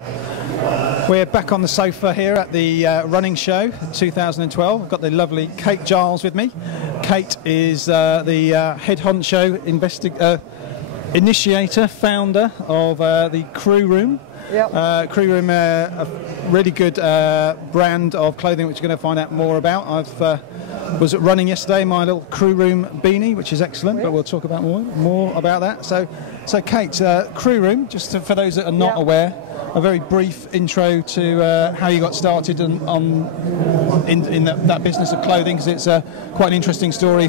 We're back on the sofa here at the running show 2012. I've got the lovely Kate Giles with me. Kate is the head honcho initiator, founder of the Crewroom. Yep. Crewroom, a really good brand of clothing, which you're going to find out more about. I was running yesterday, my little Crewroom beanie, which is excellent, but we'll talk about more about that. So Kate, Crewroom, just for those that are not aware, a very brief intro to how you got started in that business of clothing, because it's quite an interesting story,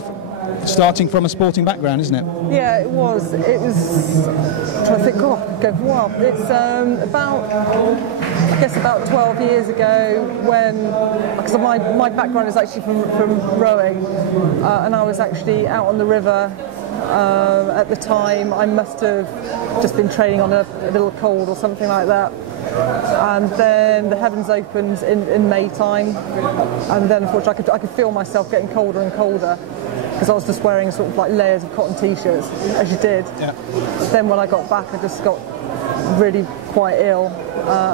starting from a sporting background, isn't it? Yeah, it was. I'm trying to think. It's about 12 years ago because my background is actually from rowing, and I was actually out on the river. At the time, I must have just been training on a little cold or something like that, and then the heavens opened in May time, and then unfortunately I could feel myself getting colder and colder, because I was just wearing sort of like layers of cotton t-shirts, as you did. Yeah. Then when I got back, I just got really quite ill,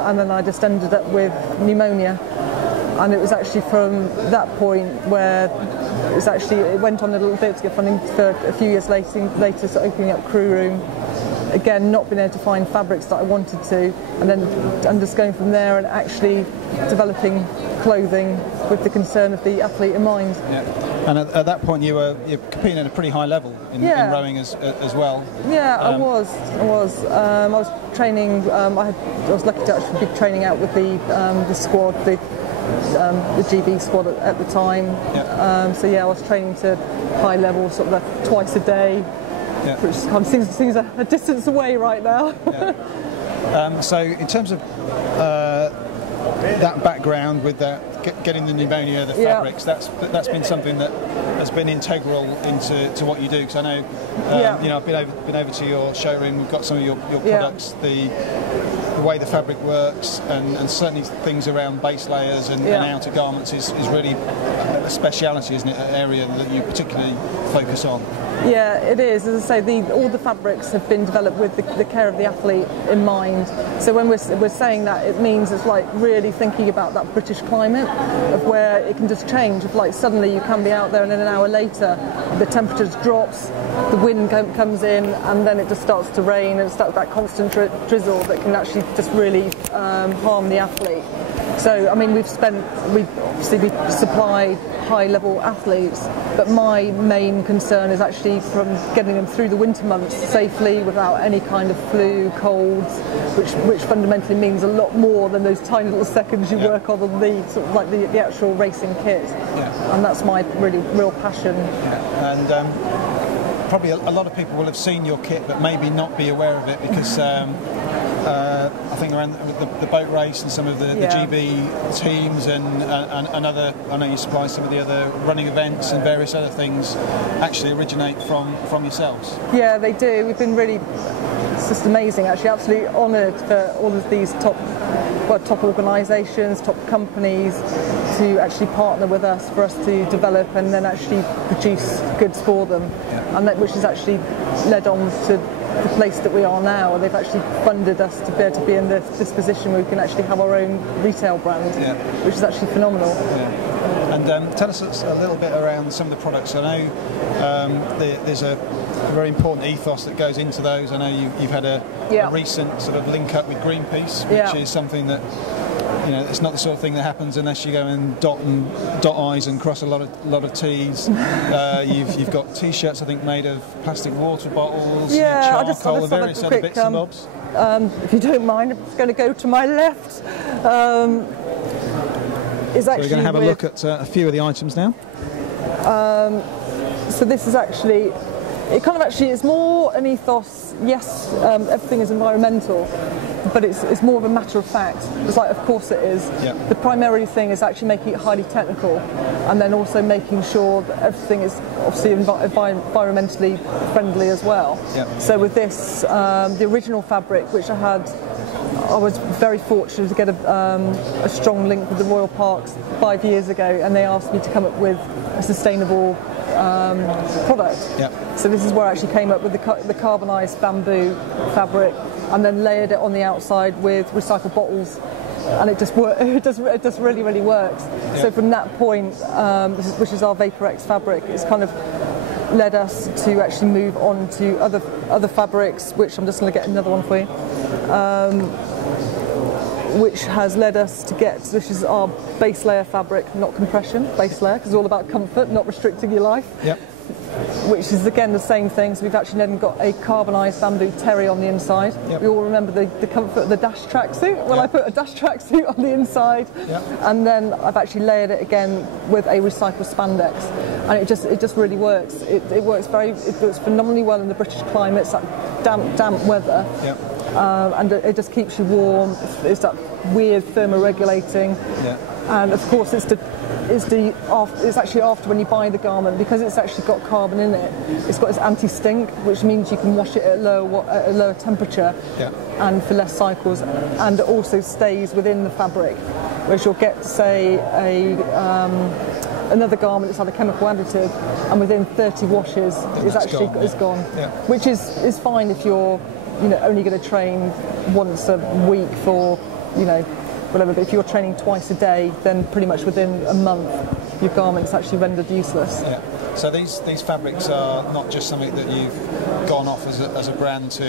and then I just ended up with pneumonia. And it was actually from that point where it went on a little bit to get funding for a few years later so opening up Crewroom. Again, not being able to find fabrics that I wanted to, and just going from there and actually developing clothing with the concern of the athlete in mind. Yeah. And at that point, you're competing at a pretty high level in rowing as well. Yeah, I was training. I was lucky to actually be training out with the squad, the GB squad at the time. Yeah. I was training to high level, sort of twice a day. Yeah. Which kind of seems a distance away right now. Yeah. So in terms of that background with that, getting the pneumonia, the fabrics, that's been something that has been integral into what you do. Because I know, I've been over to your showroom. We've got some of your products, the way the fabric works, and certainly things around base layers and outer garments is really a speciality, isn't it? An area that you particularly focus on. Yeah, it is. As I say, all the fabrics have been developed with the care of the athlete in mind. So when we're saying that, it means it's like really thinking about that British climate of where it can just change. If like suddenly you can be out there and then an hour later the temperature drops, the wind comes in, and then it just starts to rain, and it starts that constant drizzle that can actually just really harm the athlete. So I mean, we supply high-level athletes, but my main concern is actually from getting them through the winter months safely without any kind of flu, colds, which fundamentally means a lot more than those tiny little seconds you work on the sort of like the actual racing kit. Yeah. And that's my real passion. Yeah. And probably a lot of people will have seen your kit, but maybe not be aware of it, because I think around the boat race and some of the GB teams and other, I know you supply some of the other running events and various other things actually originate from yourselves. Yeah, they do. We've been really, it's just amazing actually, absolutely honoured for all of these top organisations, top companies to actually partner with us for us to develop and then actually produce goods for them, and which has actually led on to the place that we are now, and they've actually funded us to be able to be in this position where we can actually have our own retail brand, which is actually phenomenal. Yeah. And tell us a little bit around some of the products. I know there's a very important ethos that goes into those. I know you've had a recent sort of link up with Greenpeace, which is something that, you know, it's not the sort of thing that happens unless you go and dot I's and cross a lot of T's. You've got T-shirts, I think, made of plastic water bottles, charcoal, and various other bits and bobs. If you don't mind, I'm just going to go to my left. So we're going to have a look at a few of the items now. So this is actually, it's more an ethos. Yes, everything is environmental, but it's more of a matter of fact. It's like, of course it is. Yep. The primary thing is actually making it highly technical, and then also making sure that everything is obviously environmentally friendly as well. Yep. So with this, the original fabric, which I was very fortunate to get a strong link with the Royal Parks 5 years ago, and they asked me to come up with a sustainable product. Yep. So this is where I actually came up with the carbonised bamboo fabric, and then layered it on the outside with recycled bottles. And it just it just really, really works. Yeah. So from that point, which is our Vaporex fabric, it's kind of led us to actually move on to other fabrics, which I'm just going to get another one for you, which has led us to which is our base layer fabric, not compression, base layer, because it's all about comfort, not restricting your life. Yep. Which is again the same thing. So we've actually then got a carbonised bamboo terry on the inside. Yep. We all remember the comfort of the Dash tracksuit. Well, yep. I put a Dash tracksuit on the inside, yep. and then I've actually layered it again with a recycled spandex, and it just really works. It works phenomenally well in the British climate. It's that damp weather. Yep. And it just keeps you warm. It's that weird thermoregulating, and of course it's actually after when you buy the garment, because it's actually got carbon in it. It's got its anti-stink, which means you can wash it at a lower temperature, and for less cycles, and it also stays within the fabric, whereas you'll get, say, another garment that's had a chemical additive, and within 30 washes it's gone. Yeah. Which is fine if you're only going to train once a week for whatever, but if you're training twice a day, then pretty much within a month your garment's actually rendered useless. Yeah. So these fabrics are not just something that you've gone off as a brand to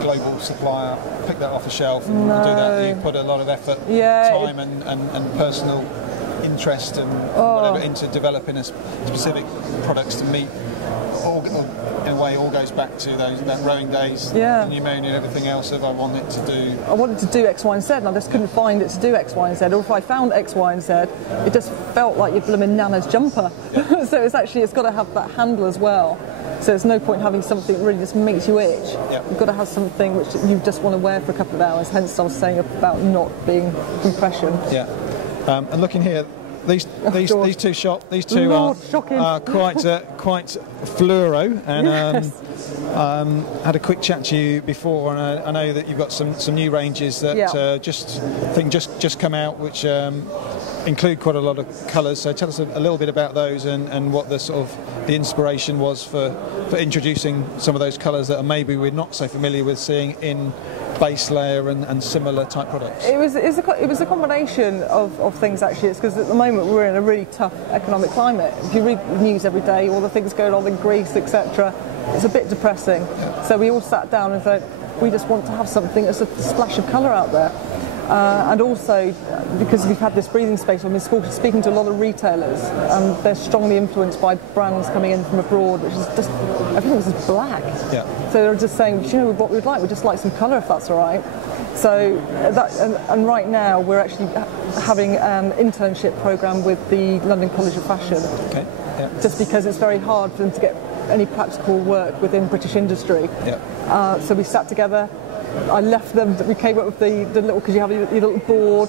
global supplier, pick that off the shelf and do that. You put a lot of effort, time and personal interest and whatever into developing a specific products to meet. In a way, all goes back to that rowing days, pneumonia and everything else that I wanted to do X, Y and Z, and I just couldn't find it to do X, Y and Z, or if I found X, Y and Z, it just felt like your blooming Nana's jumper. Yeah. So it's got to have that handle as well. So there's no point having something that really just makes you itch. Yeah. You've got to have something which you just want to wear for a couple of hours, hence I was saying about not being compression. Yeah. And looking here, these two are quite fluoro, and had a quick chat to you before, and I know that you've got some new ranges that just come out, which include quite a lot of colours. So tell us a little bit about those and what the sort of the inspiration was for introducing some of those colours that maybe we're not so familiar with seeing in base layer and similar type products. It was a combination of things actually. It's because at the moment we're in a really tough economic climate. If you read the news every day, all the things going on in Greece, etc., it's a bit depressing. Yeah. So we all sat down and said, we just want to have something that's a splash of colour out there. And also, because we've had this breathing space, I've been speaking to a lot of retailers, and they're strongly influenced by brands coming in from abroad, which is just, everything's just black. Yeah. So they're just saying, what we'd like? We'd just like some colour, if that's all right. So and right now we're actually having an internship programme with the London College of Fashion. Okay. Yeah. Just because it's very hard for them to get any practical work within British industry. Yeah. So we sat together. I left them. We came up with the little, because you have your little board,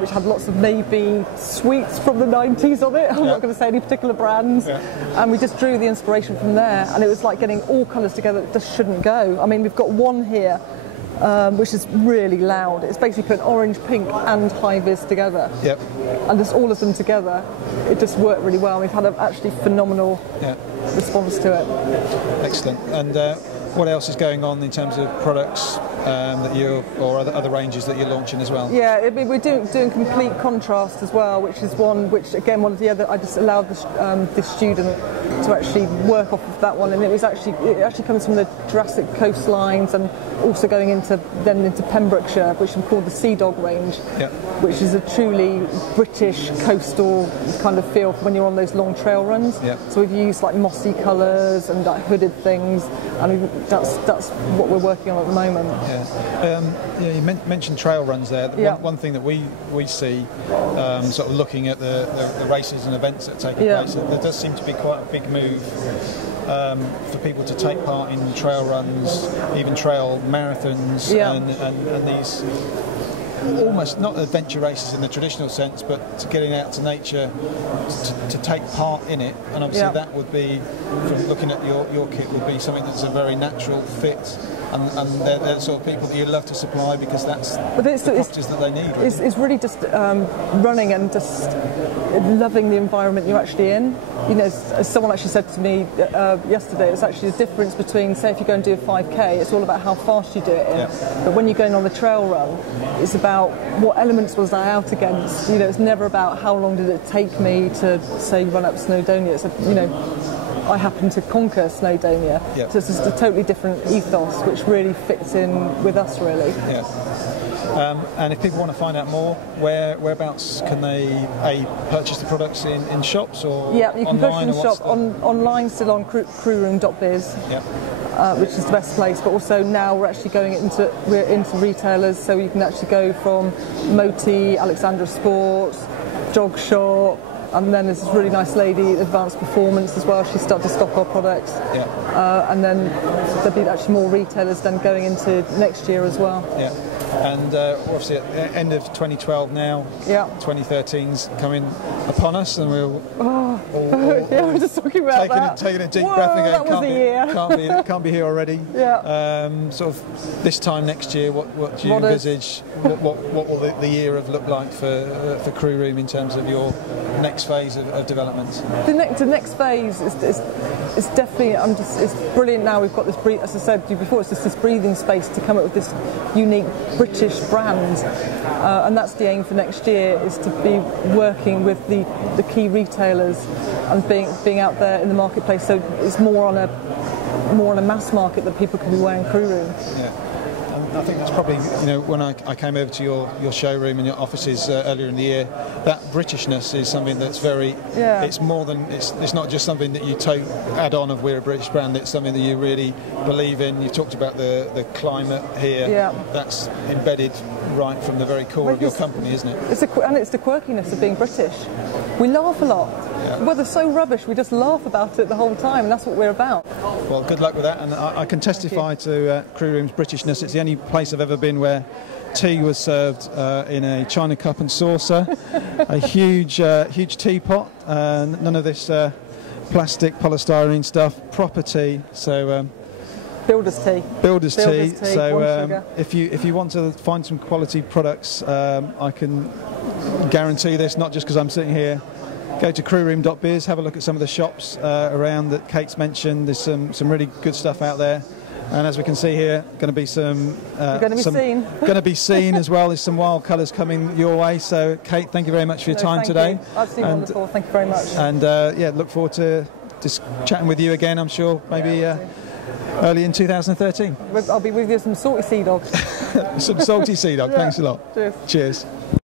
which had lots of maybe sweets from the 90s on it. I'm not going to say any particular brands. Yeah. And we just drew the inspiration from there. And it was like getting all colours together that just shouldn't go. I mean, we've got one here, which is really loud. It's basically put orange, pink and high-vis together. Yep. And just all of them together, it just worked really well. We've had an actually phenomenal response to it. Excellent. And what else is going on in terms of products that you or other ranges that you're launching as well? Yeah, we're doing complete contrast as well, which is one of the other. I just allowed the student to actually work off of that one, and it actually comes from the Jurassic coastlines and also going into Pembrokeshire, which we call the Sea Dog range, which is a truly British coastal kind of feel for when you're on those long trail runs. So we've used like mossy colours and like hooded things, and that's what we're working on at the moment. You mentioned trail runs there. One thing that we see, sort of looking at the races and events that are taking place, there does seem to be quite a big move for people to take part in trail runs, even trail marathons, and these almost not adventure races in the traditional sense, but to getting out to nature to take part in it. And obviously that would be, from looking at your kit, would be something that's a very natural fit and they're the sort of people that you love to supply because that's the properties that they need. Really. It's really just running and just loving the environment you're actually in. You know, as someone actually said to me yesterday, it's actually the difference between, say, if you go and do a 5K, it's all about how fast you do it in. Yeah. But when you're going on the trail run, it's about what elements was I out against. You know, it's never about how long did it take me to, say, run up Snowdonia. It's you know, I happen to conquer Snowdonia. Yeah. So it's just a totally different ethos, which really fits in with us, really. Yeah. And if people want to find out more, whereabouts can they purchase the products in shops or yeah, you can online? Purchase in shop online, still on crewroom.biz. Yeah. Which is the best place, but also now we're actually going into retailers, so you can actually go from Moti, Alexandra Sports, Jog Shop, and then there's this really nice lady, Advanced Performance as well. She started to stock our products. Yeah. And then there'll be actually more retailers then going into next year as well. Yeah. And obviously at the end of 2012 now, yeah. 2013's coming upon us, and we'll yeah, we're just talking about taking a deep breath again. That was a year. Can't be here already. Yeah. Sort of this time next year, what do you envisage? What will the year have looked like for Crewroom in terms of your next phase of development? The next phase is definitely. It's brilliant. Now we've got this. As I said to you before, it's just this breathing space to come up with this unique British brand, and that's the aim for next year, is to be working with the key retailers and being out there in the marketplace. So it's more on a mass market that people can be wearing Crewroom. Yeah. I think that's probably, you know, when I came over to your showroom and your offices earlier in the year, that Britishness is something that's very, it's more than, it's not just something that you add on of we're a British brand, it's something that you really believe in. You've talked about the climate here, that's embedded right from the very core of your company, isn't it? And it's the quirkiness of being British. We laugh a lot. Yeah. Well, they're so rubbish, we just laugh about it the whole time, and that's what we're about. Well, good luck with that, and I can testify to Crewroom's Britishness. It's the only place I've ever been where tea was served in a china cup and saucer, a huge teapot, none of this plastic polystyrene stuff, proper tea. So Builder's tea. Builder's tea. So if you want to find some quality products, I can guarantee this, not just because I'm sitting here. Go to crewroom.biz, have a look at some of the shops around that Kate's mentioned. There's some really good stuff out there. And as we can see here, going to be going to be seen as well. There's some wild colours coming your way. So, Kate, thank you very much for your time today. Absolutely wonderful. Thank you very much. And look forward to just chatting with you again. I'm sure maybe early in 2013. I'll be with you with some salty sea dog. Some salty sea dog. Thanks a lot. Cheers. Cheers.